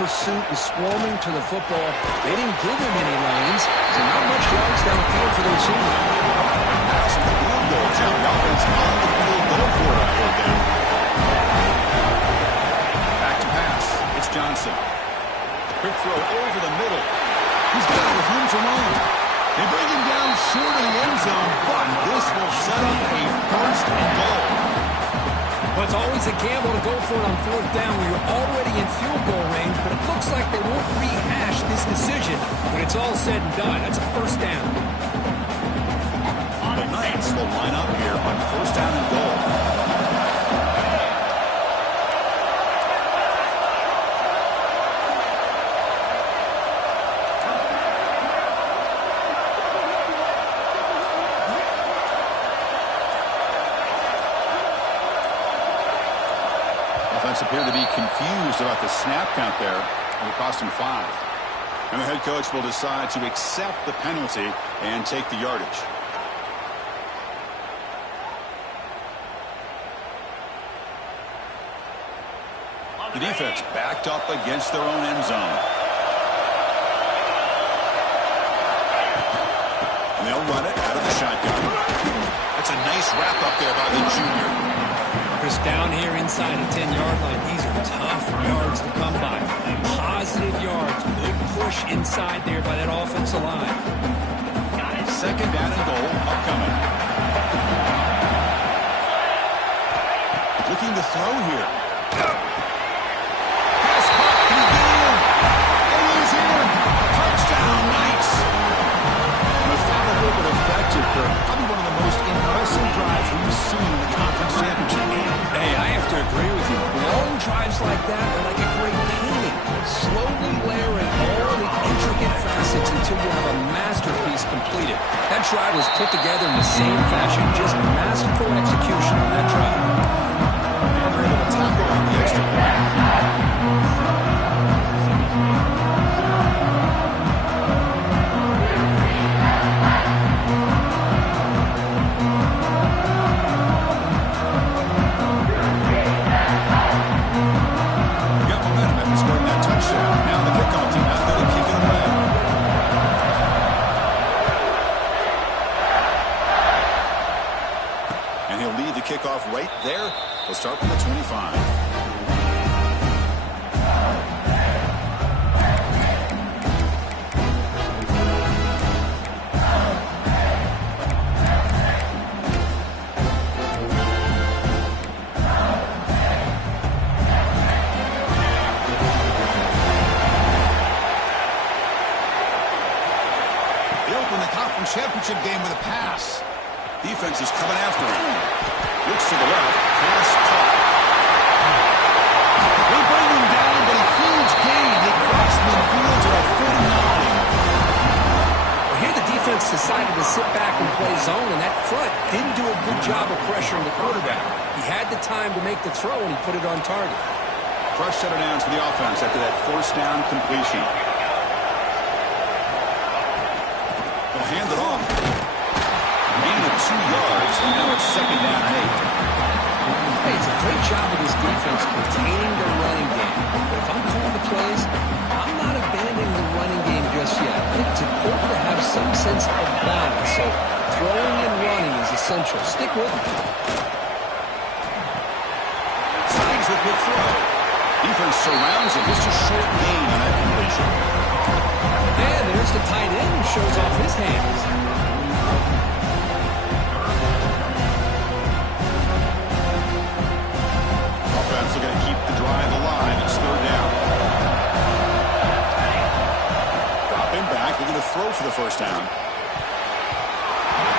pursuit and swarming to the football. They didn't give him any lanes, so not much yards downfield for their senior. That's the field goal attempt. The offense on the field goal for it, I heard that. Back to pass. It's Johnson. Quick throw over the middle. He's got it with room to run. They bring him down short of the end zone, but this will set up a first and goal. Well, it's always a gamble to go for it on fourth down when you're already in field goal range, but it looks like they won't rehash this decision when it's all said and done. That's a first down. The Knights will line up here on first down and goal. Offense appeared to be confused about the snap count there. It will cost him 5. And the head coach will decide to accept the penalty and take the yardage. The defense backed up against their own end zone. And they'll run it out of the shotgun. That's a nice wrap up there by the junior. Chris, down here inside the 10-yard line, these are tough yards to come by. Positive yards. Good push inside there by that offensive line. Second down and goal upcoming. Looking to throw here. Pass caught. Can he get in? Oh, he's in. Touchdown, Knights. Methodical but effective. Probably one of the most impressive drives we've seen in the conference championship game. Hey, I have to agree with you. Long drives like that are like a great painting. Slowly layering all the intricate facets until you have a masterpiece completed. That drive was put together in the same fashion. Just masterful execution on that drive. And they're able to tackle on the extra point. Kickoff right there. We'll start with the 25. They open the conference championship game with a pass. Defense is coming after him. Looks to the left. Pass caught. They bring him down, but a huge gain. They cross midfield to a 49. Well, here the defense decided to sit back and play zone, and that front didn't do a good job of pressuring the quarterback. He had the time to make the throw, and he put it on target. Fresh set of downs for the offense after that first down completion. They'll hand it off. Gain of 2 yards, and now it's second down and 8. Hey, it's a great job of this defense containing their running game. But if I'm calling the plays, I'm not abandoning the running game just yet. I think it's important to have some sense of balance. So throwing and running is essential. Stick with it. Signs a good throw. Defense surrounds him. Just a short gain on that completion. And there's the tight end who shows off his hands. Offense are going to keep the drive alive. It's third down. Drop him back. Looking to throw for the first down.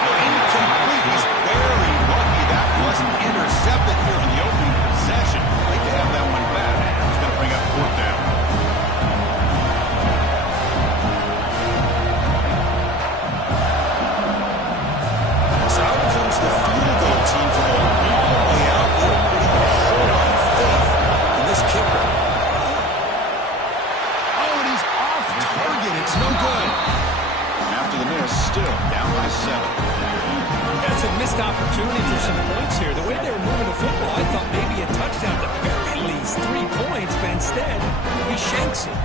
Incomplete. He's very lucky that wasn't intercepted here in the opening possession. Like to have that one back. He's going to bring up fourth down. So out comes the field goal team from a long way out there, putting their whole on faith in this kicker. Oh, and he's off target. It's no good. And after the miss, still down by 7. That's a missed opportunity for some points here. The way they were moving the football, I thought maybe a touchdown at the very least 3 points, but instead, he shanks it.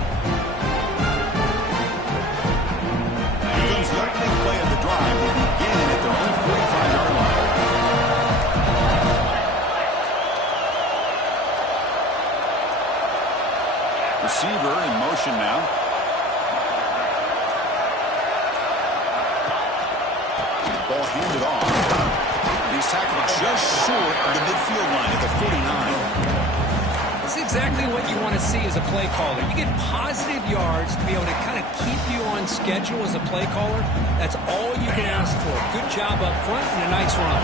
Here comes the opening play of the drive. They begin at their own 45-yard line. Receiver in motion now. Ball handed off. He's tackled just short of the midfield line at the 49. It's exactly what you want to see as a play caller. You get positive yards to be able to kind of keep you on schedule as a play caller. That's all you can ask for. Good job up front and a nice run.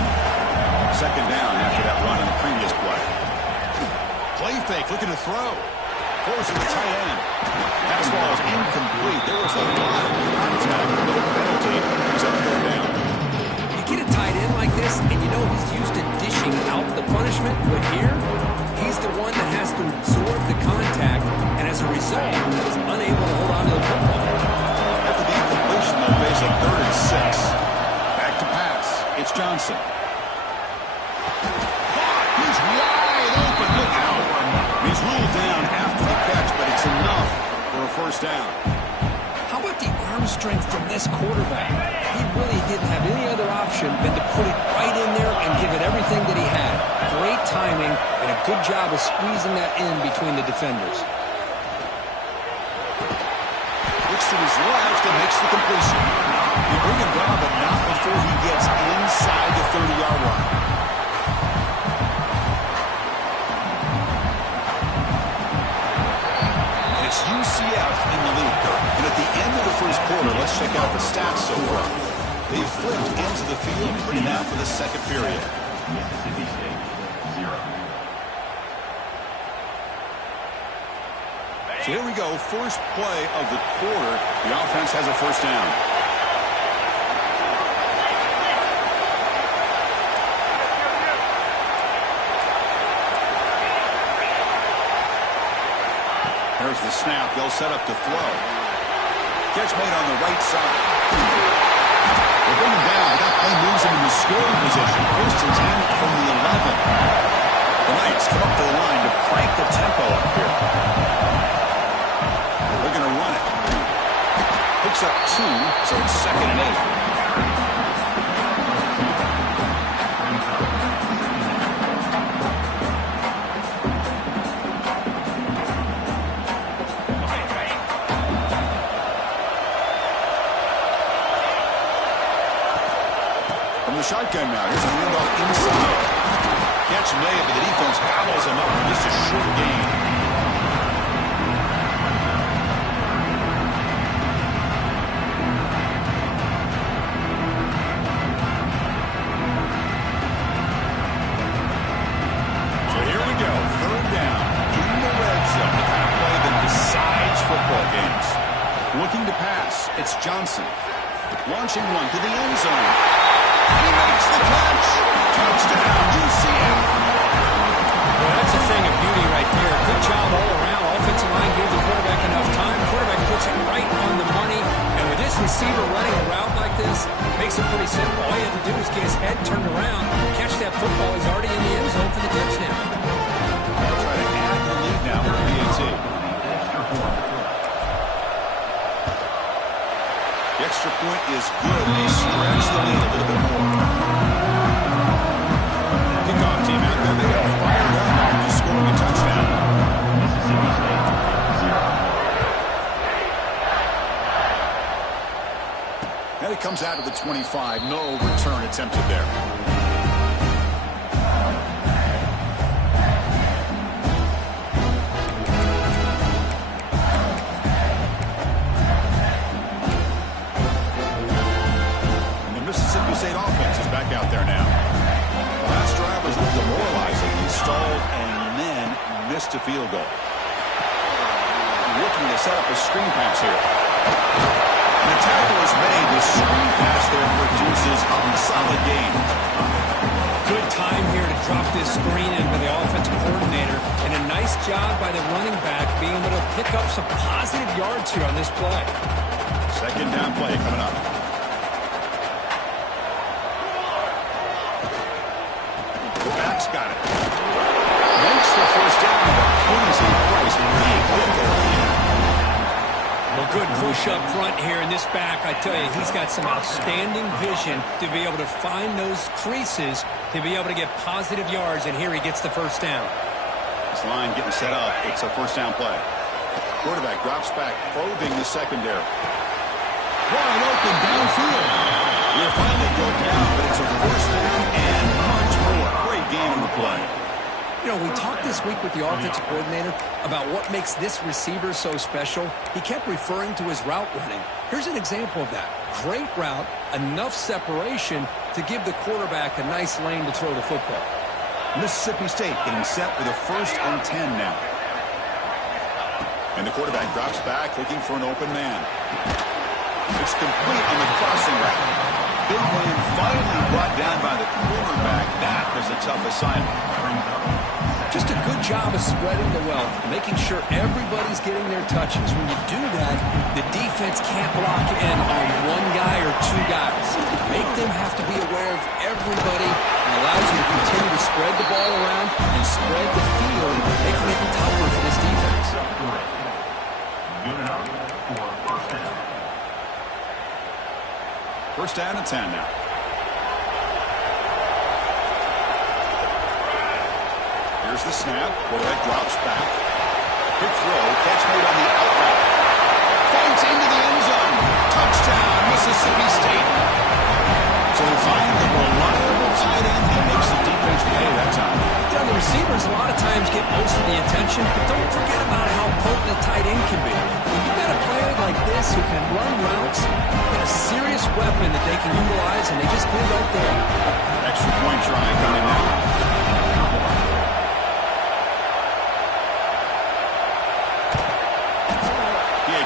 Second down after that run in the previous play. Play fake, looking to throw. Throws to the tight end. Pass ball is incomplete. There was a lot of contact. No penalty. He's up third down. You get a tight end like this, and you know he's used to dishing out the punishment, but here, he's the one that has to absorb the contact, and as a result, is unable to hold on to the football. After the incompletion, they'll face a 3rd and 6. Back to pass. It's Johnson. He's wide open. Look out. He's ruled down after the catch, but it's enough for a first down. How about the arm strength from this quarterback? He really didn't have any other option than to put it right in there and give it everything that he had. Great timing and a good job of squeezing that in between the defenders. Looks to his left and makes the completion. You bring him down, but not before he gets inside the 30-yard line. UCF in the lead. And at the end of the first quarter, let's check out the stats so far. They flipped into the field now for the second period. Mississippi State, 0. So here we go, first play of the quarter. The offense has a first down. There's the snap. They'll set up to throw. Catch made on the right side. They bring him down, but that play moves him into scoring position. First and 10 from the 11. The Knights come up to the line to crank the tempo up here. They're going to run it. Picks up 2, so it's 2nd and 8. Shotgun now. Here's a handoff inside. Catch made, but the defense gobbles him up for just a short gain. So here we go. 3rd down in the red zone. The kind of play that decides football games. Looking to pass. It's Johnson. Launching one to the end zone. He makes the catch. Touchdown, UCF. Well, that's a thing of beauty right there. Good job all around. Offensive line gave the quarterback enough time. Quarterback puts it right on the money. And with this receiver running a route like this, makes it pretty simple. All you have to do is get his head turned around, catch that football. He's already in the end zone for the touchdown. They'll try to add the lead now with PAT. The extra point is good. They stretch the lead a little bit more. Kickoff team out there. They got fired up after scoring a touchdown. Mississippi State, 0. Now he comes out of the 25. No return attempted there. State offense is back out there now. The last drive was a little demoralizing. He stalled and then missed a field goal. Looking to set up a screen pass here. And the tackle is made. The screen pass there produces a solid gain. Good time here to drop this screen in by the offensive coordinator, and a nice job by the running back being able to pick up some positive yards here on this play. Second down play coming up. Got it. Makes the first down. Big hit there at the end. Well, good push up front here in this back. I tell you, he's got some outstanding vision to be able to find those creases to be able to get positive yards, and here he gets the first down. This line getting set up. It's a first down play. Quarterback drops back, probing the secondary. Wide open downfield. We'll finally go down, but it's a first down and much more. Great game on the play. You know, we talked this week with the offensive coordinator about what makes this receiver so special. He kept referring to his route running. Here's an example of that. Great route, enough separation to give the quarterback a nice lane to throw the football. Mississippi State getting set with a 1st and 10 now. And the quarterback drops back, looking for an open man. It's complete on the crossing route. Big man finally brought down by the quarterback. That was a tough assignment. Just a good job of spreading the wealth, making sure everybody's getting their touches. When you do that, the defense can't block in on one guy or two guys. Make them have to be aware of everybody, and allows you to continue to spread the ball around and spread the field, making it tougher for this defense. First down and 10 now. Here's the snap. Quarterback drops back. Quick throw. Catch made on the outright. Finds into the end zone. Touchdown, Mississippi State. So they find the reliable tight end that makes the defense pay that time. You know, the receivers a lot of times get most of the attention, but don't forget about how potent a tight end can be. When you've got a player like this who can run routes, you've got a serious weapon that they can utilize, and they just did right there. Extra point try coming now.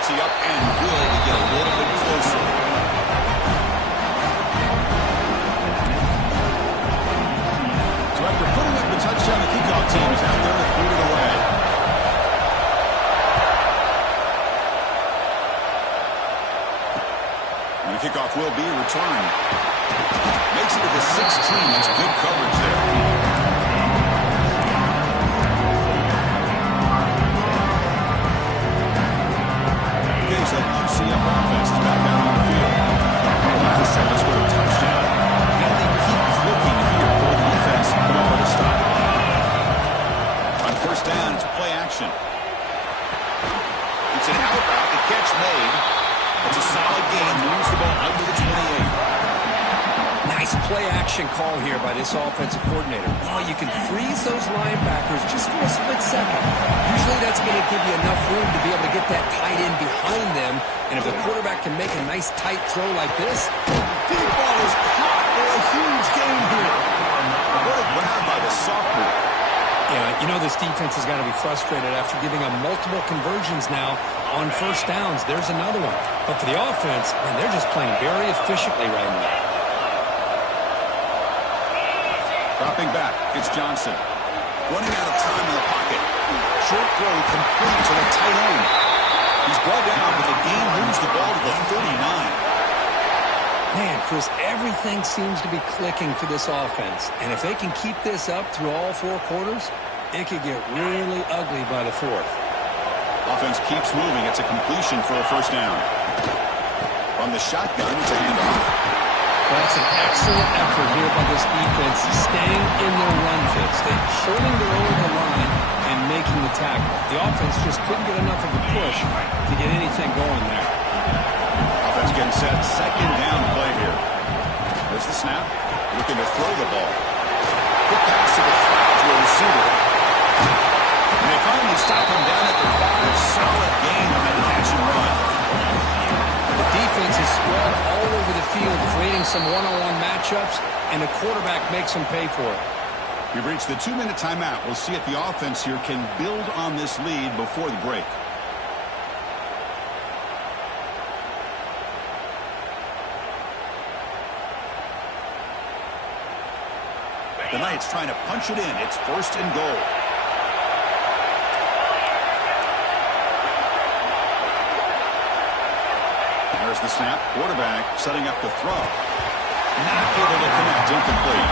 Up and good to get a little bit closer. So after putting up the touchdown, the kickoff team is out there to put it away. And the kickoff will be returned. Makes it to the 16. That's good coverage there. That UCF offense is back out on the field. Like I said, let's go to a touchdown. And they keep clicking here for the defense. No way to stop. On first down, it's play action. It's an out route. The catch made. It's a solid gain. Moves the ball out to the 28. Nice play-action call here by this offensive coordinator. Well, you can freeze those linebackers just for a split second. Usually that's going to give you enough room to be able to get that tight end behind them. And if the quarterback can make a nice tight throw like this, deep ball is caught for a huge gain here. What a grab by the sophomore. Yeah, you know this defense has got to be frustrated after giving up multiple conversions now on first downs. There's another one. But for the offense, man, they're just playing very efficiently right now. Dropping back, it's Johnson. Running out of time in the pocket. Short throw complete to the tight end. He's brought down, but the game moves the ball to the 39. Man, Chris, everything seems to be clicking for this offense. And if they can keep this up through all four quarters, it could get really ugly by the fourth. Offense keeps moving. It's a completion for a first down. From the shotgun, it's a handoff. That's an excellent effort here by this defense, staying in their run fix, holding their own at the line and making the tackle. The offense just couldn't get enough of a push to get anything going there. Offense getting set, second down play here. There's the snap, looking to throw the ball. Quick pass to the flat to a receiver. And they finally stop him down at the 5. Solid gain on that catch and run. The defense is spread all over the field, creating some one-on-one matchups, and the quarterback makes them pay for it. We've reached the 2-minute timeout. We'll see if the offense here can build on this lead before the break. The Knights trying to punch it in. It's first and goal. There's the snap. Quarterback setting up the throw. Not able to connect. Incomplete.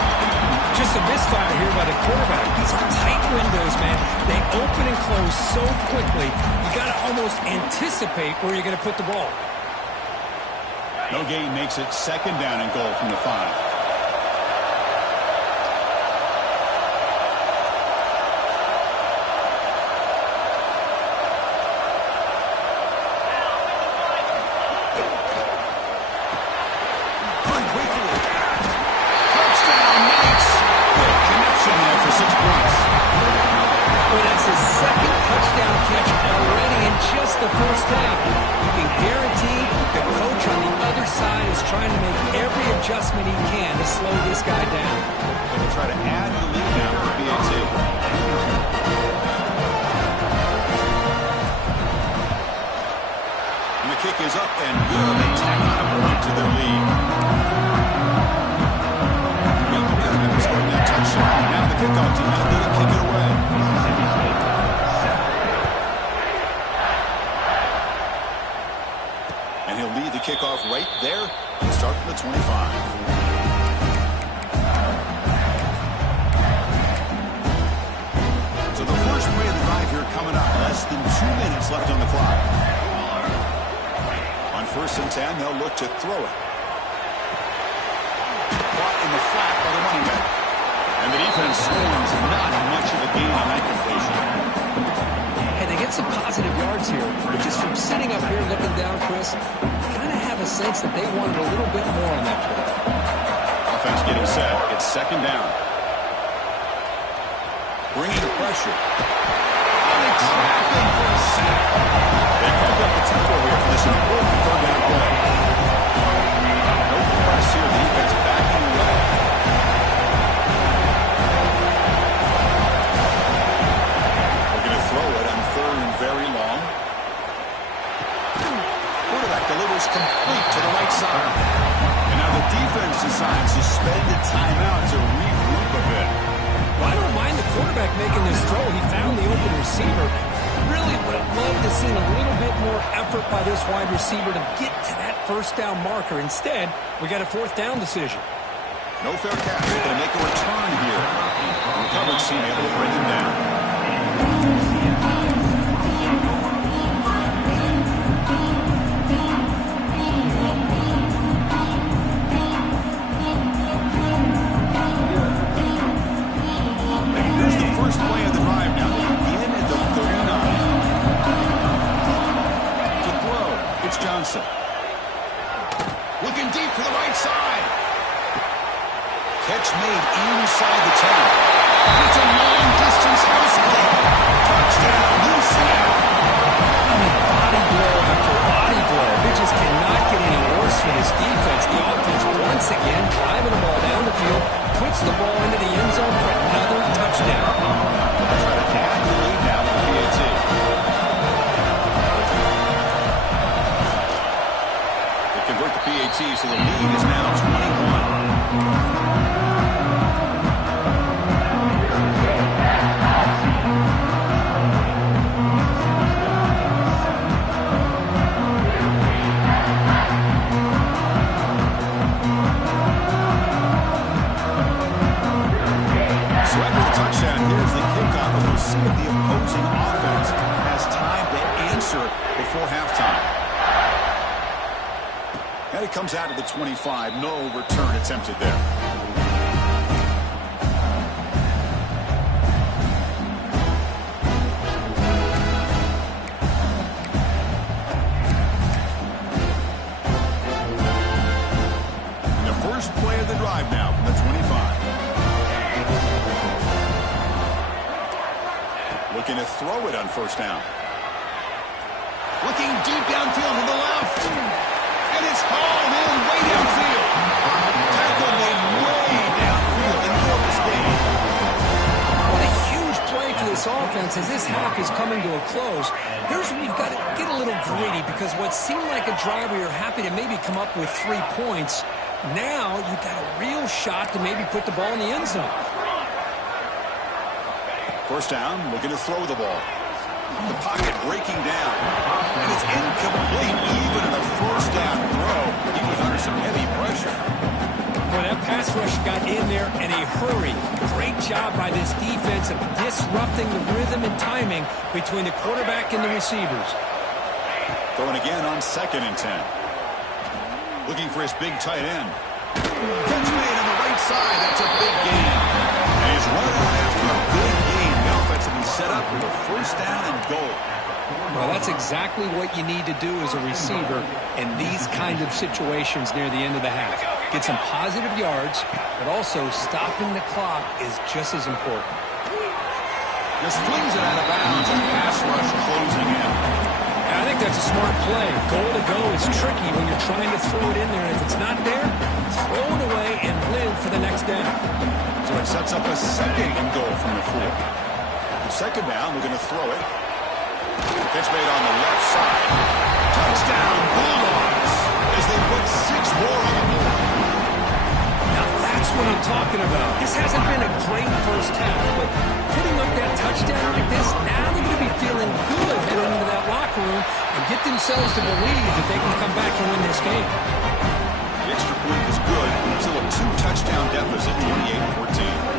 Just a misfire here by the quarterback. These are tight windows, man. They open and close so quickly. You got to almost anticipate where you're going to put the ball. No gain makes it second down and goal from the 5. The first half. You can guarantee the coach on the other side is trying to make every adjustment he can to slow this guy down. So they'll try to add to the lead now for BAT. And the kick is up and good. They tack on a point to their lead. Scoring that touchdown. Now the kickoff team has to kick it away. And he'll lead the kickoff right there and start from the 25. So the first play of the drive here coming up. Less than 2 minutes left on the clock. On 1st and 10, they'll look to throw it. Caught in the flat by the running back. And the defense scores not much of a gain on that completion. And they get some positive yards here, but just from sitting up here looking down, Chris, you kind of have a sense that they wanted a little bit more on that play. Offense getting set. It's second down. Bringing the pressure. Traveling for a sack. They picked up the tempo here for this important third down play. No press here. The defense backing away. They're going to throw it on 3rd and very long. Quarterback delivers complete to the right side. And now the defense decides to spend a timeout to regroup a bit. Well, I don't mind the quarterback making this throw. He found the open receiver. Really would have loved to see a little bit more effort by this wide receiver to get to that first down marker. Instead, we got a 4th down decision. No fair catch. They're going to make a return here. The coverage team able to bring him down. Here's the first play of the drive now. They begin at the 39. To throw, it's Johnson. Looking deep to the right side. Catch made inside the 10. It's a long-distance house play. Touchdown, Ncaa. I mean, body blow after body blow. They just cannot get any worse for this defense. The offense once again driving the ball down the field, puts the ball into the end zone for another touchdown. They'll try to add the lead now for BAT. They convert the BAT, so the lead is now 21. So after the touchdown, here's the kickoff, and we'll see if the opposing offense has time to answer before halftime. And it comes out of the 25. No return attempted there. The first play of the drive now from the 25. Looking to throw it on 1st down. Looking deep downfield to the left. And it's hauled in way downfield. Tackle made way downfield. Enormous gain. What a huge play for this offense as this half is coming to a close. Here's where you've got to get a little gritty, because what seemed like a drive where you're happy to maybe come up with 3 points, now you've got a real shot to maybe put the ball in the end zone. 1st down, looking to throw the ball. The pocket breaking down. And it's incomplete even in the 1st down throw. He was under some heavy pressure. Boy, that pass rush got in there in a hurry. Great job by this defense of disrupting the rhythm and timing between the quarterback and the receivers. Throwing again on 2nd and 10. Looking for his big tight end. Catch made on the right side. That's a big gain. And he's running out after a big gain. The offense will be set up with a 1st down and goal. Well, that's exactly what you need to do as a receiver in these kind of situations near the end of the half. Get some positive yards, but also stopping the clock is just as important. Just flings it out of bounds and pass rush closing in. I think that's a smart play. Goal to go is tricky when you're trying to throw it in there. If it's not there, throw it away and live for the next down. So it sets up a 2nd and goal from the 4. The 2nd down, we're going to throw it. Pitch made on the left side. Touchdown, Bulldogs, as they put 6 more on the board. Now that's what I'm talking about. This hasn't been a great first half, but putting up that touchdown like this, now they're going to be feeling good heading into that locker room and get themselves to believe that they can come back and win this game. The extra point is good. Still a 2-touchdown deficit, 28-14.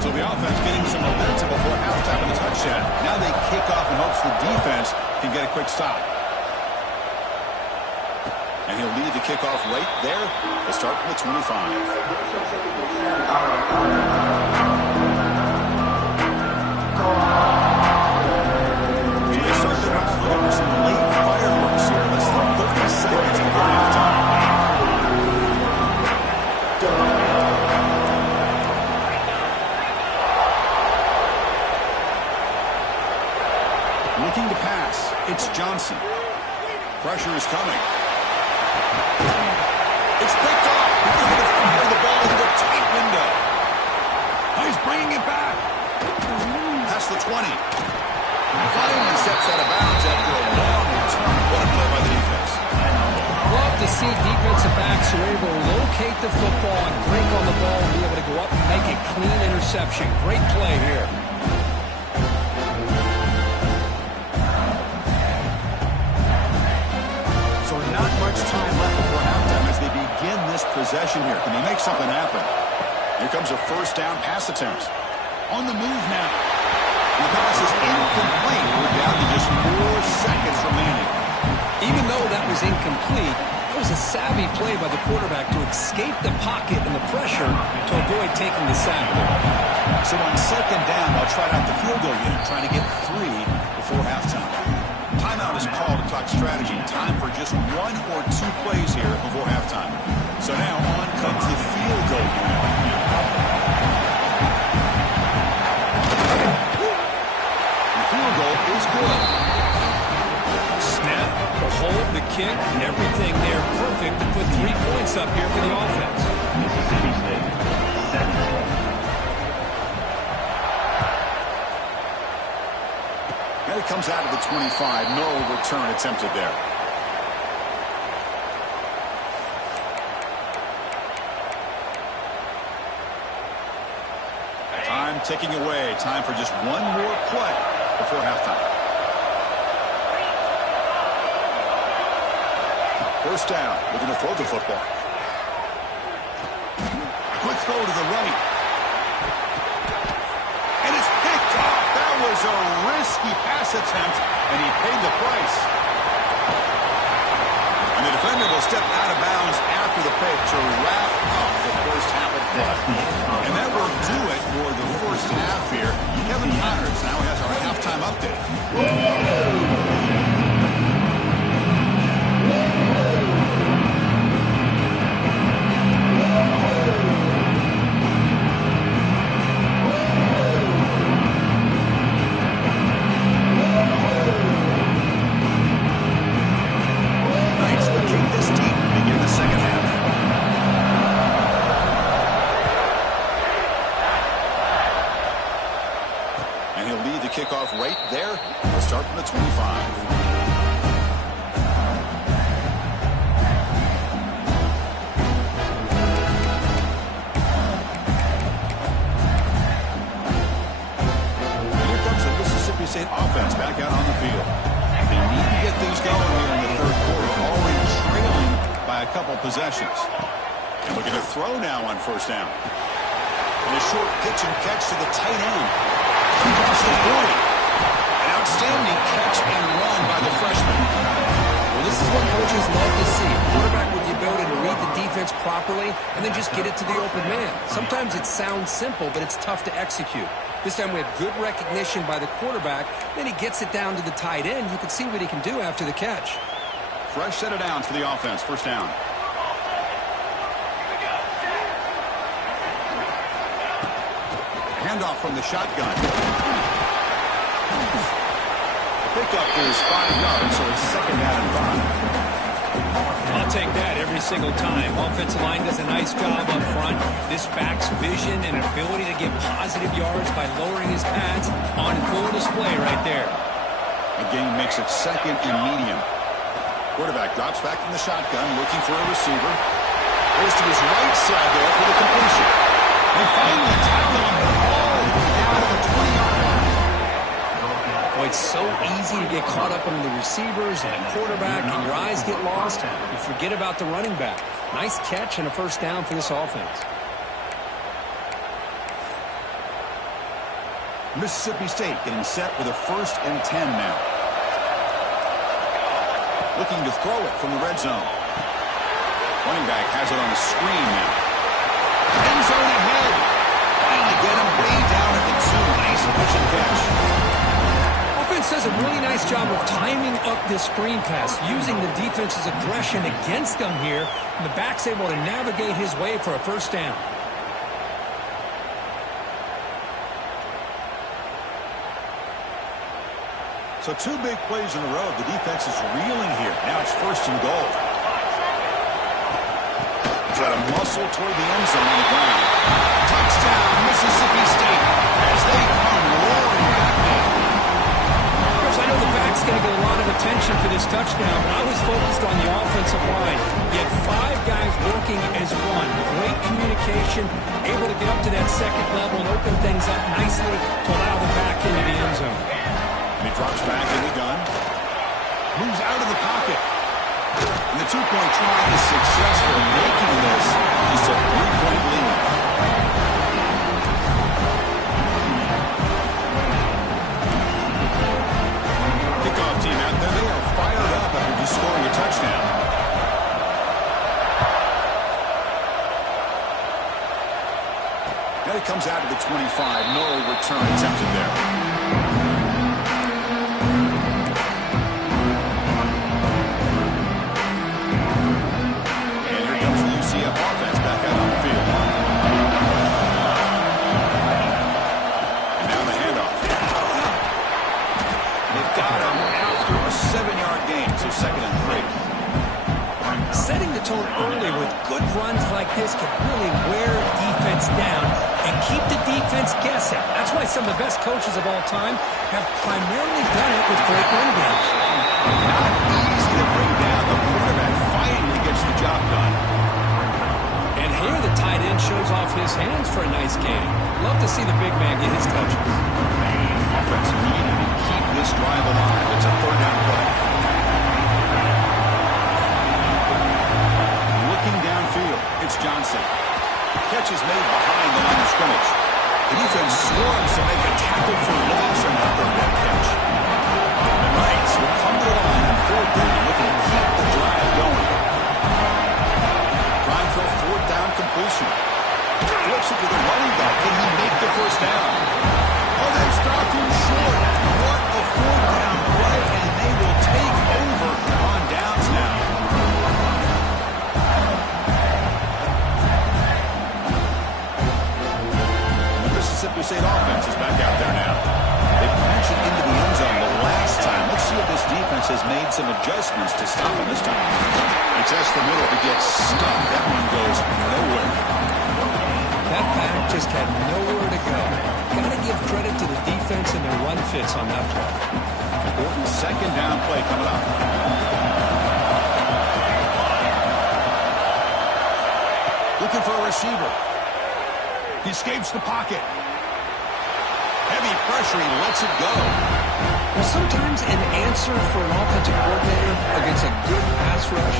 So the offense getting some momentum before halftime in the touchdown. Now they kick off in hopes the defense can get a quick stop. And he'll lead the kickoff right there. They'll start from the 25. So they start the match looking for some late fireworks here. Less than 30 seconds before halftime. Looking to pass. It's Johnson. Pressure is coming. It's picked off. He's going to fire the ball into a tight window. Oh, he's bringing it back. Past the 20. Finally steps out of bounds after a long return. What a play by the defense. Love to see defensive backs who are able to locate the football and break on the ball and be able to go up and make a clean interception. Great play here. So not much time left before halftime as they begin this possession here. Can they make something happen? Here comes a 1st down pass attempt. On the move now. The pass is incomplete. We're down to just 4 seconds remaining. Even though that was incomplete, it was a savvy play by the quarterback to escape the pocket and the pressure to avoid taking the sack. So on 2nd down, they'll try out the field goal unit, trying to get 3 before halftime. Timeout is called to talk strategy. Time for just 1 or 2 plays here before halftime. So now on comes the field goal unit. The field goal is good. Snap, the hold, the kick, and everything there perfect to put 3 points up here for the offense. Mississippi State, 17. And it comes out of the 25. No return attempted there. Time ticking away. Time for just 1 more play before halftime. 1st down. We're going to throw the football. Quick throw to the right. And it's picked off. That was a risky pass attempt, and he paid the price. And the defender will step out of bounds after the pick to wrap up the first half of play. And that will do it for the first half here. Kevin Connors now has our halftime update. Kickoff right there. We'll start from the 25. Here comes the Mississippi State offense back out on the field. They need to get things going here in the 3rd quarter, already trailing by a couple possessions. Looking to throw now on first down. And a short pitch and catch to the tight end. Across the 40. An outstanding catch and run by the freshman. Well, this is what coaches love to see. Quarterback with the ability to read the defense properly and then just get it to the open man. Sometimes it sounds simple, but it's tough to execute. This time we have good recognition by the quarterback. Then he gets it down to the tight end. You can see what he can do after the catch. Fresh set of downs for the offense. First down. Handoff from the shotgun. Pickup is 5 yards, so it's second down and 5. I'll take that every single time. Offensive line does a nice job up front. This back's vision and ability to get positive yards by lowering his pads on full display right there. The game makes it second and medium. Quarterback drops back from the shotgun, looking for a receiver. Goes to his right side there for the completion. And finally tackling the ball down to the 20-yard line. Boy, it's so easy to get caught up in the receivers and the quarterback, and your eyes get lost. You forget about the running back. Nice catch and a first down for this offense. Mississippi State getting set with a 1st and 10 now. Looking to throw it from the red zone. Running back has it on the screen now. End zone ahead. Finally get him way down at the 2. Nice pitch and catch. Offense does a really nice job of timing up this screen pass, using the defense's aggression against them here, and the back's able to navigate his way for a first down. So 2 big plays in a row. The defense is reeling here. Now it's 1st and goal. Try to muscle toward the end zone on the ground. Touchdown, Mississippi State, as they come roaring back in. I know the back's going to get a lot of attention for this touchdown, but I was focused on the offensive line. You had 5 guys working as one. Great communication, able to get up to that second level and open things up nicely to allow them back into the end zone. And he drops back in the gun. Moves out of the pocket. And the 2-point try is successful, making this just a 3-point lead. Kickoff team out there. They are fired up after just scoring a touchdown. Now he comes out to the 25. No return attempted there. Offense back out on the field. And now the handoff. They've got him after a 7-yard gain, so 2nd and 3. Setting the tone early with good runs like this can really wear defense down and keep the defense guessing. That's why some of the best coaches of all time have primarily done it with great run games. Not easy to bring down. The quarterback finally gets the job done. And here the tight end shows off his hands for a nice gain. Love to see the big man get his touches. Offense needing to keep this drive alive. It's a 3rd down play. Looking downfield, it's Johnson. Catch is made behind the line of scrimmage. The defense swarms to make a tackle for loss on that 3rd down catch. The Knights will come to the line on 4th down, looking to keep the drive going. Trying for a 4th down completion. Flips it to the running back. Can he make the first down? Oh, they stopped him short. What a 4th down play, and they will take over on downs now. And the Mississippi State offense is back out there now. They punched it into the end zone the last time. Let's see if this defense has made some adjustments to stop him this time. He tests the middle, but gets stuck. That one goes nowhere. That back just had nowhere to go. Got to give credit to the defense and their run fits on that play. Important 2nd down play coming up. Looking for a receiver. He escapes the pocket. Heavy pressure, he lets it go. Well, sometimes an answer for an offensive coordinator against a good pass rush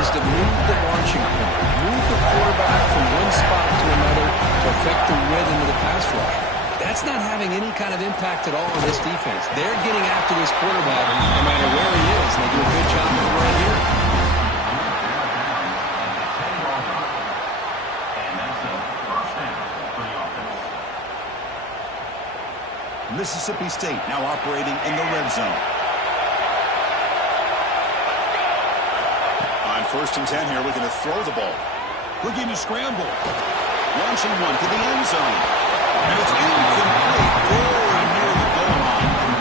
is to move the launching point, move the quarterback from one spot to another to affect the rhythm of the pass rush. That's not having any kind of impact at all on this defense. They're getting after this quarterback no matter where he is, and they do a good job of it right here. Mississippi State now operating in the red zone. On 1st and 10 here, looking to throw the ball. Looking to scramble. Launching one to the end zone. And it's incomplete. Very near the goal line.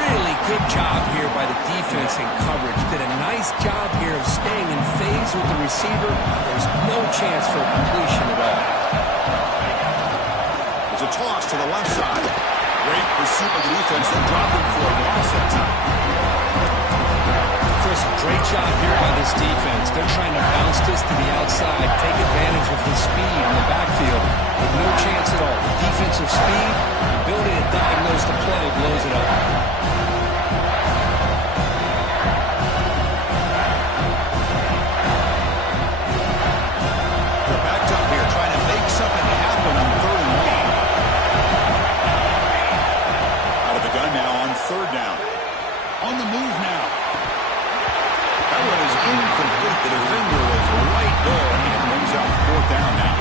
Really good job here by the defense in coverage. Did a nice job here of staying in phase with the receiver. There's no chance for a completion at all. There's a toss to the left side. Great pursuit of the defense, then dropping for a loss that time. Chris, great job here by this defense. They're trying to bounce this to the outside, take advantage of the speed in the backfield, with no chance at all. The defensive speed, ability to diagnose the play, blows it up. They're backed up here, trying to make something happen on 3rd and 1. Now on 3rd down. On the move now. That one is incomplete. The defender was right there and brings out 4th down now.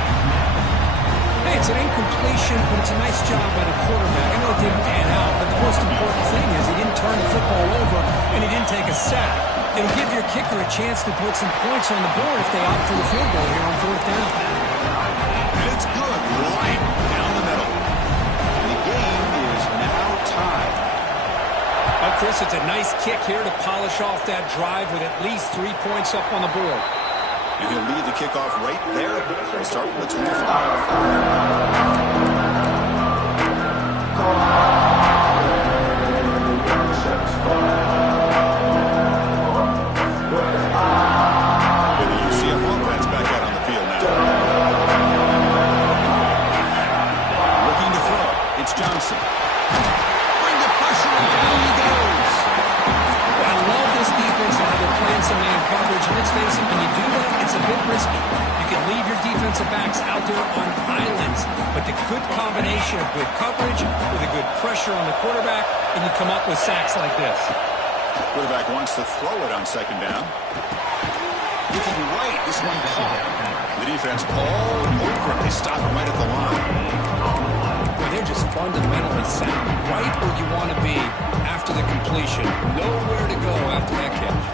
Hey, it's an incompletion, but it's a nice job by the quarterback. I know it didn't pan out, but the most important thing is he didn't turn the football over and he didn't take a sack. It'll give your kicker a chance to put some points on the board if they opt for the field goal here on 4th down. And it's good. Right down the middle. And the game is now tied. Well, Chris, it's a nice kick here to polish off that drive with at least 3 points up on the board. And he'll lead the kickoff right there. We'll start with the 25. And the UCF offense back out on the field now. Looking to throw. It's Johnson. Bring the pressure and down he goes. I love this defense and how they're playing some man coverage. And let's face it, when you do that, it's a bit risky. You can leave your defensive backs out there on islands, but the good combination of good coverage with a good pressure on the quarterback, and you come up with sacks like this. Quarterback wants to throw it on 2nd down. Looking right, this one caught. The defense all over it. They stop him right at the line. Well, they're just fundamentally sound, right where you want to be after the completion. Nowhere to go after that catch.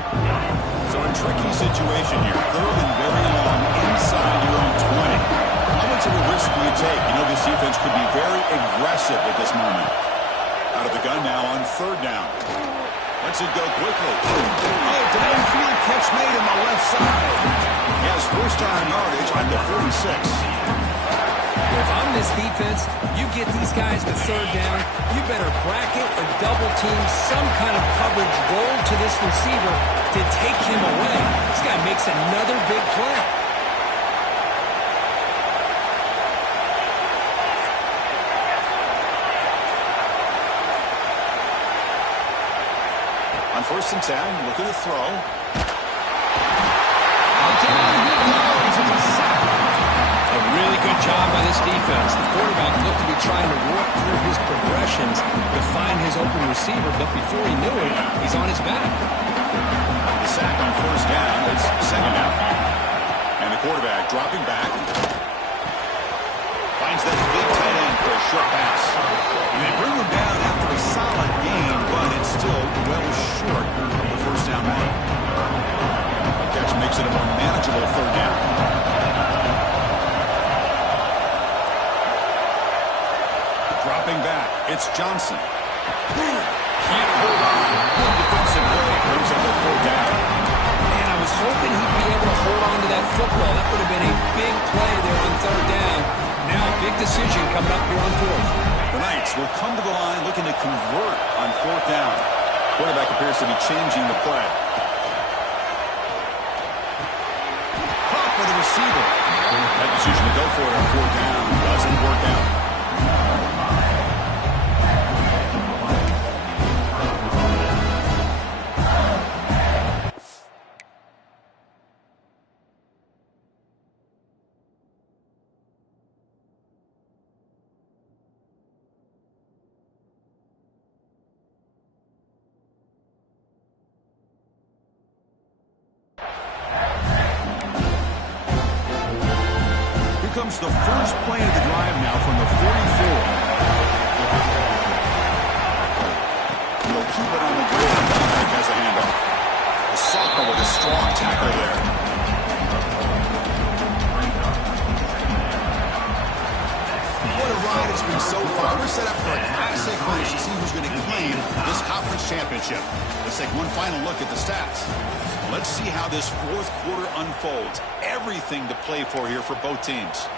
So a tricky situation here. 3rd and very long inside your own 20. How much of a risk do you take? You know this defense could be very aggressive at this moment. Out of the gun now on 3rd down. Lets it go quickly. Oh, downfield catch made on the left side. He has 1st down yardage on the 46. If I'm this defense, you get these guys to 3rd down, you better bracket or double team some kind of coverage roll to this receiver to take him away. This guy makes another big play. On 1st and 10, looking to throw. A really good job by this defense. The quarterback looked to be trying to work through his progressions to find his open receiver, but before he knew it, he's on his back. The sack on 1st down. It's 2nd down. And the quarterback dropping back. Finds that big tight end for a short pass. And they bring him down after a solid gain, but it's still well short of the 1st down mark. The catch makes it a more manageable 3rd down. Dropping back, it's Johnson. Can't hold on. Good defensive play. Brings up a 4th down. Man, I was hoping he'd be able to hold on to that football. That would have been a big play there on 3rd down. Now a big decision coming up here on 4th. The Knights will come to the line looking to convert on 4th down. Quarterback appears to be changing the play. Caught for the receiver. That decision to go for it on 4th down doesn't work out. comes the first play of the drive now from the 44. He'll keep it on the ground. Back has a handoff. Osaka with a strong tackle there. What a ride it's been so far. We're set up for a classic finish to see who's going to claim this conference championship. Let's take one final look at the stats. Let's see how this fourth quarter unfolds. Everything to play for here for both teams.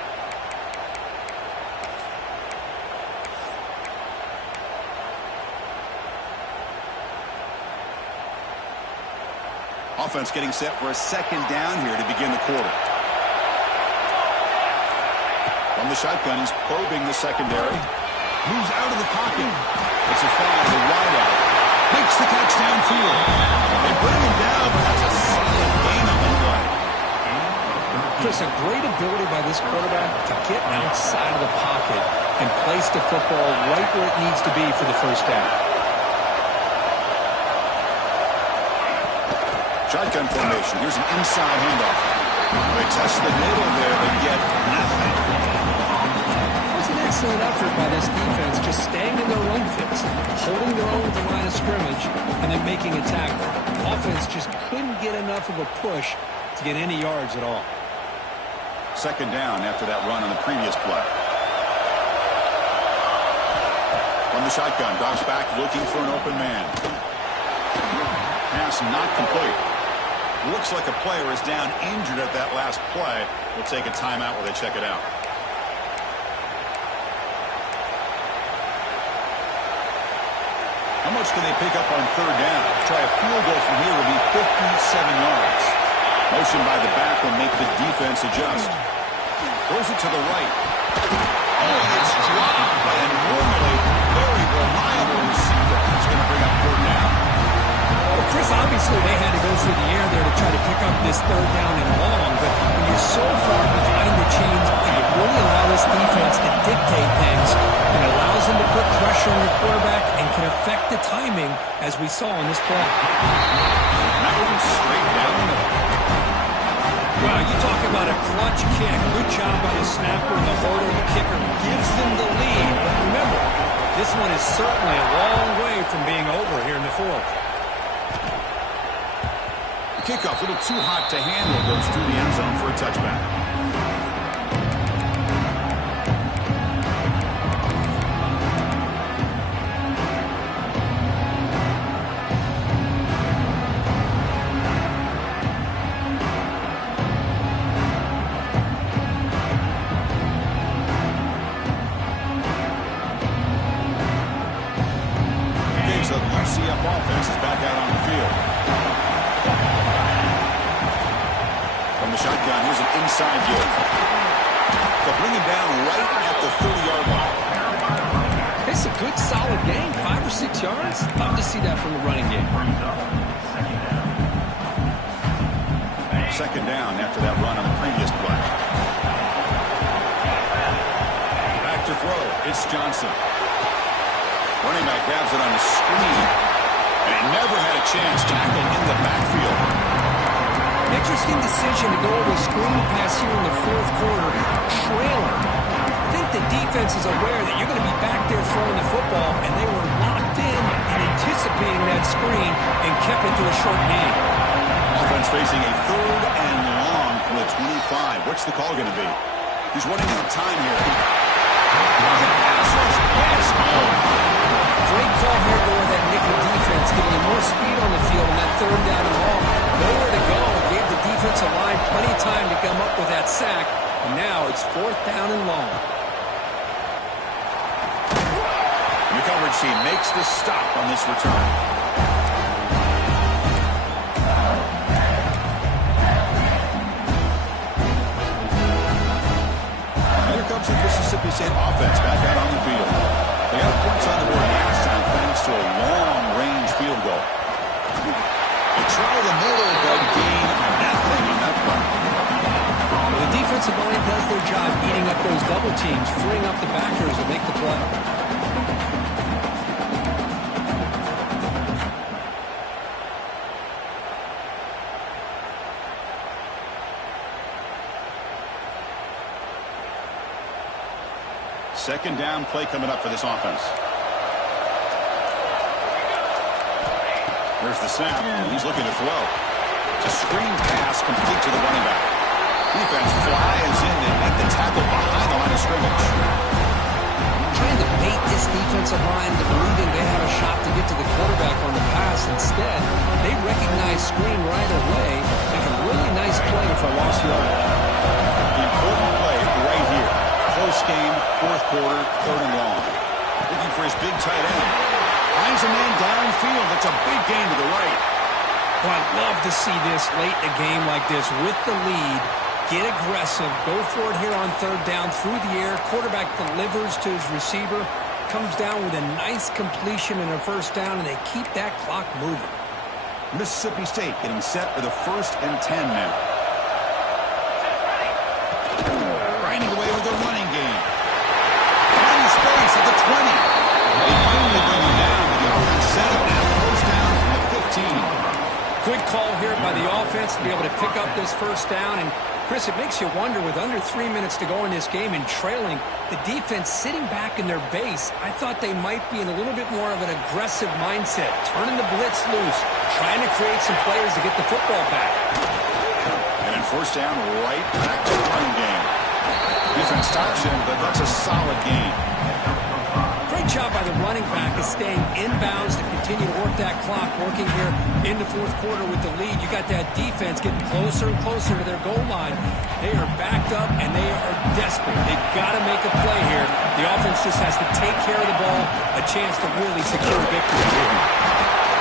Offense getting set for a second down here to begin the quarter. From the shotgun, he's probing the secondary. Moves out of the pocket. It's a foul to wide out. Makes the catch downfield. They bring him down, but that's a solid gain on the play. Chris, a great ability by this quarterback to get outside of the pocket and place the football right where it needs to be for the first down. Shotgun formation. Here's an inside handoff. They test the middle there, but get nothing. It was an excellent effort by this defense, just staying in their run fits, holding their own at the line of scrimmage, and then making a tackle. Offense just couldn't get enough of a push to get any yards at all. Second down after that run on the previous play. From the shotgun, drops back looking for an open man. Pass not complete. Looks like a player is down injured at that last play. We'll take a timeout while they check it out. How much can they pick up on third down? Try a field goal from here would be 57 yards. Motion by the back will make the defense adjust. Throws it to the right. Oh, it's dropped by a normally very reliable receiver. It's going to bring up third down. Well, Chris, obviously they had to go through the air there to try to pick up this third down and long, but when you're so far behind the chains, it really allows this defense to dictate things. It allows them to put pressure on the quarterback and can affect the timing, as we saw in this play. That one straight down the middle. Wow, you talk about a clutch kick. Good job by the snapper and the holder. The kicker gives them the lead. But remember, this one is certainly a long way from being over here in the fourth. The kickoff a little too hot to handle, goes through the end zone for a touchback. The UCF offense is back out on the field. From the shotgun, here's an inside give. They'll bring him down right at the 30-yard line. It's a good, solid game. 5 or 6 yards. Love to see that from the running game. Second down after that run on the previous play. Back to throw. It's Johnson. Running back grabs it on the screen. And he never had a chance. Tackled in the backfield. Interesting decision to go over a screen pass here in the fourth quarter. Trailer. I think the defense is aware that you're going to be back there throwing the football, and they were locked in and anticipating that screen and kept it to a short game. Offense facing a third and long from the 25. What's the call going to be? He's running out of time here. Yes, Great call here going with that nickel defense, giving you more speed on the field on that third down and long. Nowhere to go. Gave the defensive line plenty of time to come up with that sack. And now it's fourth down and long. And the coverage team makes the stop on this return. Here comes the Mississippi State offense back out on the field. They got points on the board last time thanks to a long-range field goal. They try the middle, but gain nothing on that play. Well, the defensive line does their job eating up those double teams, freeing up the backers to make the play. Second down play coming up for this offense. There's the snap, and he's looking to throw. It's a screen pass complete to the running back. Defense flies in and make the tackle behind the line of scrimmage. Trying to bait this defensive line to believing they have a shot to get to the quarterback on the pass. Instead, they recognize screen right away. Make a really nice play for a lost yardage. The important play right here. Close game, fourth quarter, third and long. Looking for his big tight end. Finds a man downfield. That's a big gain to the right. Well, I'd love to see this late in a game like this with the lead. Get aggressive. Go for it here on third down through the air. Quarterback delivers to his receiver. Comes down with a nice completion and a first down, and they keep that clock moving. Mississippi State getting set for the 1st and 10 now. Grinding away with the running game. Finding space at the 20. They finally bring him down. The offense set up now. First down from the 15. Quick call here by the offense to be able to pick up this first down. And Chris, it makes you wonder, with under 3 minutes to go in this game and trailing, the defense sitting back in their base, I thought they might be in a little bit more of an aggressive mindset, turning the blitz loose, trying to create some players to get the football back. And in first down, right back to the running game. Defense stops him, but that's a solid gain. Great job by the running back of staying inbounds to continue to work that clock, working here in the fourth quarter with the lead. You got that defense getting closer and closer to their goal line. They are backed up, and they are desperate. They've got to make a play here. The offense just has to take care of the ball, a chance to really secure victory.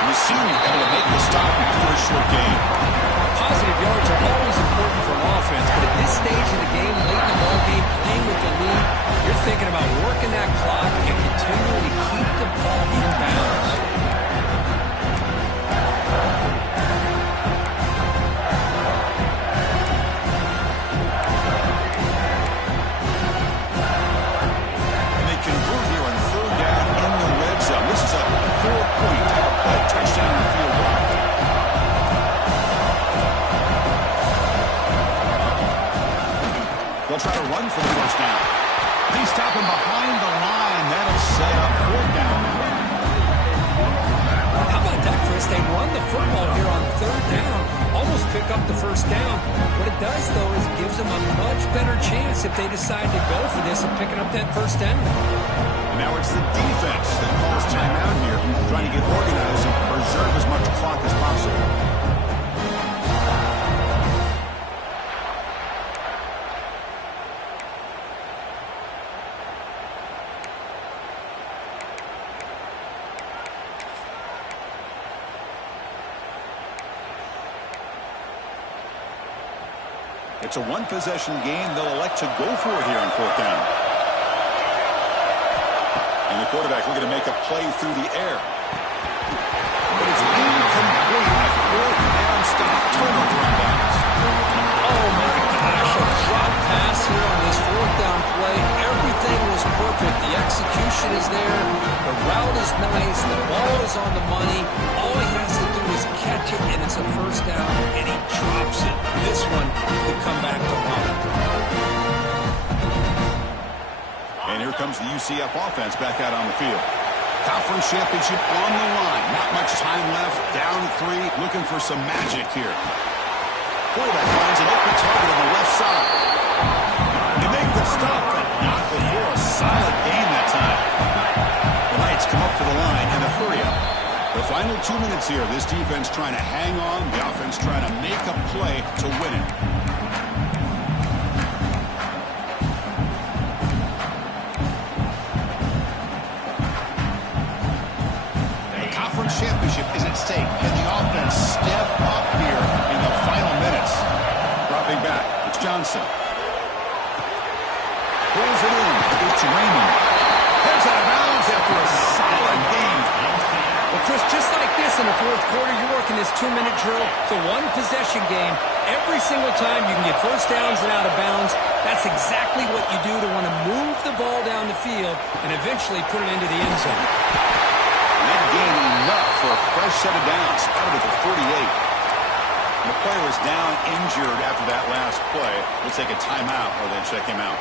You see him able to make the stop for a short gain. Positive yards are always important for an offense, but at this stage of the game, late in the ball game, playing with the lead, you're thinking about working that clock and continuing to keep the ball in bounds. And they convert here on third down in the red zone. This is a 4-point type of play, touchdown and field goal. They'll try to run for the first down. They stop him behind the line. That'll set up fourth down. How about that, Chris? They run the football here on third down, almost pick up the first down. What it does, though, is it gives them a much better chance if they decide to go for this and picking up that first down. And now it's the defense that calls timeout here, trying to get organized and preserve as much clock as possible. It's a one-possession game. They'll elect to go for it here on fourth down. And the quarterback looking to make a play through the air. But it's incomplete. A fourth down stop. Turnover on downs. Oh, my gosh. A drop pass here on this fourth down play. Everything was perfect. The execution is there. The route is nice. The ball is on the money. All he has to do is catch it, and it's a first down, and he drops it. This one could come back to haunt. And here comes the UCF offense back out on the field. Conference championship on the line. Not much time left. Down 3. Looking for some magic here. Quarterback finds an open target on the left side. They make the stop, but not before a solid gain that time. The Knights come up to the line and a hurry up. The final 2 minutes here. This defense trying to hang on. The offense trying to make a play to win it. The conference championship is at stake. Can the offense step up here in the final minutes? Dropping back. It's Johnson. Pulls it in. It's Raymond. Heads out of bounds after a solid game. Well, Chris, just like this in the fourth quarter, you're working this 2-minute drill. It's a one-possession game. Every single time you can get first downs and out of bounds. That's exactly what you do to want to move the ball down the field and eventually put it into the end zone. That gained enough for a fresh set of downs. Spotted at the 48. And the player is down injured after that last play. We'll take a timeout or then check him out.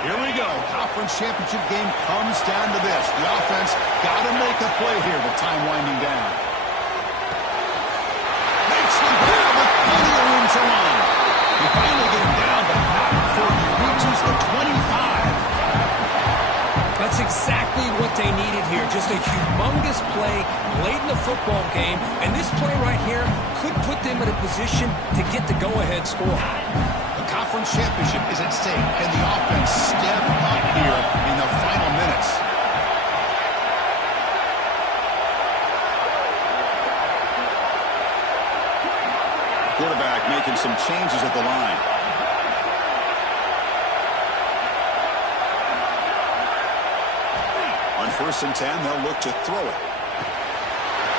Here we go. Conference championship game comes down to this. The offense got to make a play here with time winding down. Makes the grab with plenty of room to run. He finally get him down, but not before he reaches the 25. That's exactly what they needed here. Just a humongous play late in the football game. And this play right here could put them in a position to get the go-ahead score. The conference championship is at stake. Can the offense step up here in the final minutes? Quarterback making some changes at the line. On 1st and 10, they'll look to throw it.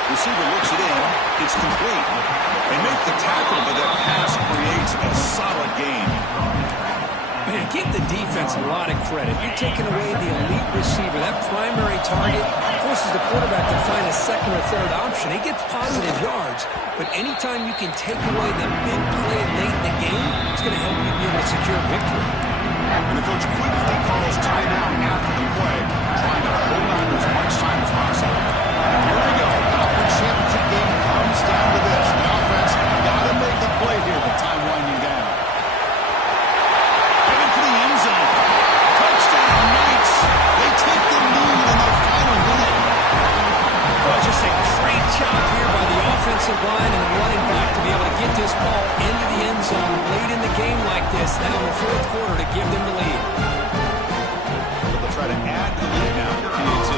Receiver looks it in. It's complete. They make the tackle, but that pass creates a solid gain. Man, give the defense a lot of credit. You're taking away the elite receiver. That primary target forces the quarterback to find a second or third option. He gets positive yards, but anytime you can take away the big play late in the game, it's going to help you be able to secure victory. And the coach quickly calls timeout after the play, trying to hold on to as much time as possible. Here we go. Conference championship game comes down to this. The offense got to make a play here with time winding down. Headed to the end zone. Touchdown, Knights. They take the lead in the final minute. Well, just a great job here by the offensive line and the running back to be able to get this ball into the end zone late in the game like this now in the 4th quarter to give them the lead. They'll try to add to the lead now for PAT.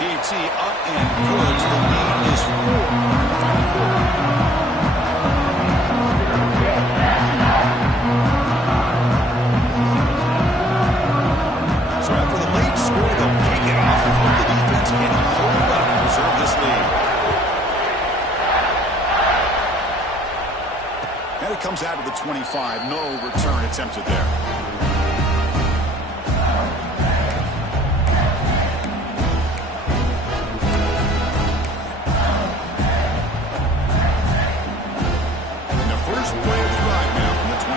PAT up and good. The lead is 4. So after the late score, they'll kick it off and hope the defense can hold up and preserve this lead. And it comes out of the 25. No return attempted there. And the first play of the drive now from the 25.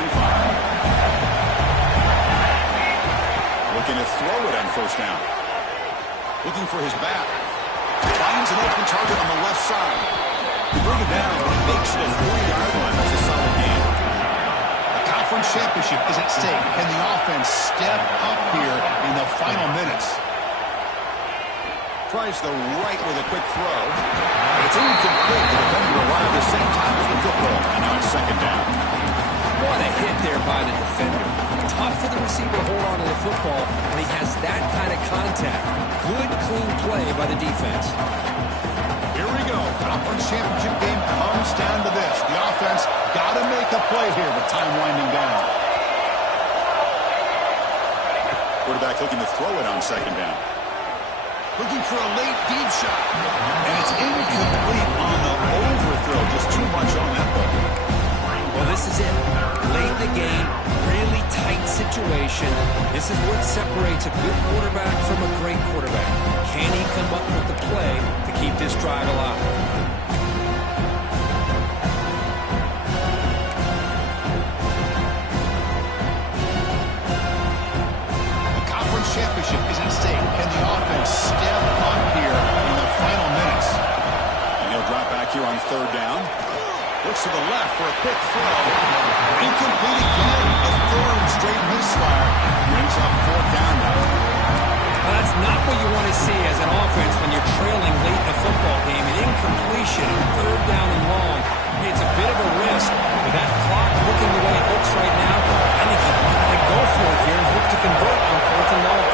Looking to throw it on 1st down. Looking for his back. Finds an open target on the left side. They bring it down, but he makes the 40-yard line. That's a solid game. The conference championship is at stake. Can the offense step up here in the final minutes? Tries the right with a quick throw. It's incomplete. The defender arrived the same time as the football. And now it's 2nd down. What a hit there by the defender. Tough for the receiver to hold on to the football when he has that kind of contact. Good, clean play by the defense. Here we go. Conference championship game comes down to this. The offense got to make a play here with time winding down. Quarterback looking to throw it on 2nd down. Looking for a late deep shot. And it's incomplete on the overthrow. Just too much on that ball. Well, this is it. Late in the game, really tight situation. This is what separates a good quarterback from a great quarterback. Can he come up with the play to keep this drive alive? The conference championship is at stake. Can the offense step up here in the final minutes? And he'll drop back here on 3rd down. Looks to the left for a quick throw. Incomplete again. A 3rd straight misfire. Brings up 4th down now. Well, that's not what you want to see as an offense when you're trailing late in a football game. An incompletion, 3rd down and long. It's a bit of a risk. With that clock looking the way it looks right now, I think you've got to go for it here and hope to convert on 4th and long.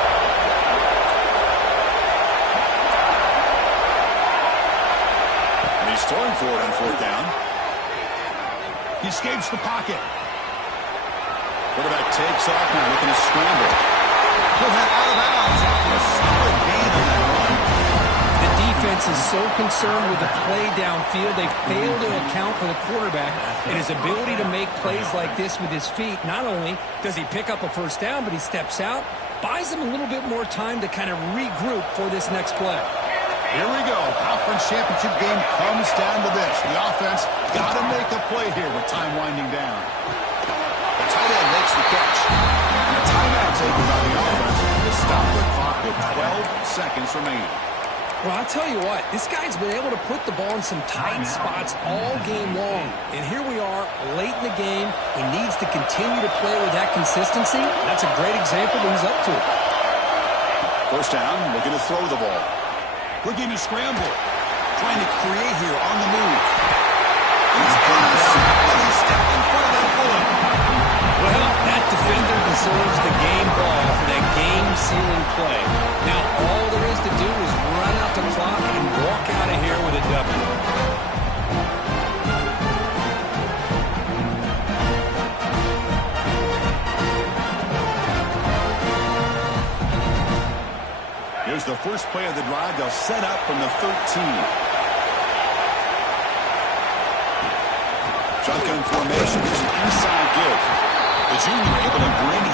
And he's throwing for it on 4th down. He escapes the pocket. Quarterback takes off now, looking to scramble. He'll head out of bounds after a solid gain on that run. The defense is so concerned with the play downfield, they fail to account for the quarterback and his ability to make plays like this with his feet. Not only does he pick up a 1st down, but he steps out, buys him a little bit more time to kind of regroup for this next play. Here we go. Conference championship game comes down to this. The offense got to make a play here with time winding down. The tight end makes the catch. And a timeout taken by the offense to stop the clock with 12 seconds remaining. Well, I'll tell you what, this guy's been able to put the ball in some tight spots all game long. And here we are, late in the game. He needs to continue to play with that consistency. That's a great example that he's up to it. First down, looking to throw the ball. Looking to scramble. Trying to create here on the move. He's going to step in front of that bullet. Well, that defender deserves the game ball for that game-sealing play. Now, all there is to do is run out the clock and walk out of here with a W. Here's the first play of the drive. They'll set up from the 13. Shotgun formation. There's an inside give. The junior able to bring